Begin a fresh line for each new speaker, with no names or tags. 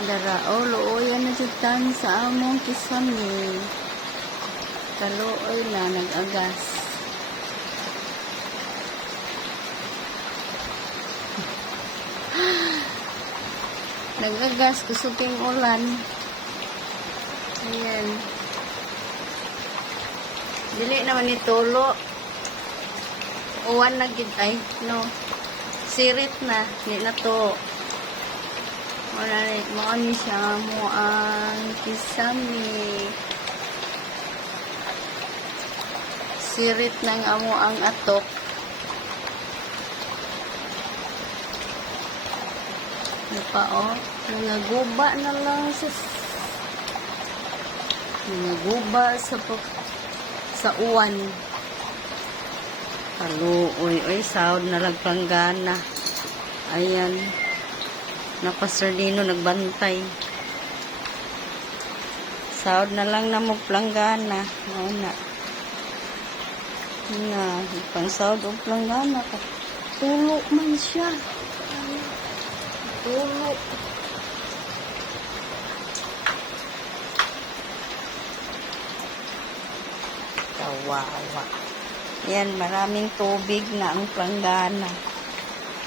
Dara, oh, looyan na jud tan sa among kisame. Kaluoy na, nag-agas. Nag-agas, kusuting ulan. Ayan. Dili naman ni tulo. Uwan na gid ay, no. Sirit na, di na to. Ni, mo ni siya mo ang kisame. Sirit ng amo ang atok. Ano pa oh, mga guba na lang sa mga guba sa sa uwan. Kaluoy, oy, sahod na lagpanggana. Ayan. Napasardino nagbantay. Sahod na lang na mo planggana. Oo na. Nga, pang sahod o planggana ka. Tulo man siya. Tulo. Kawawa. Yan, maraming tubig na ang planggana.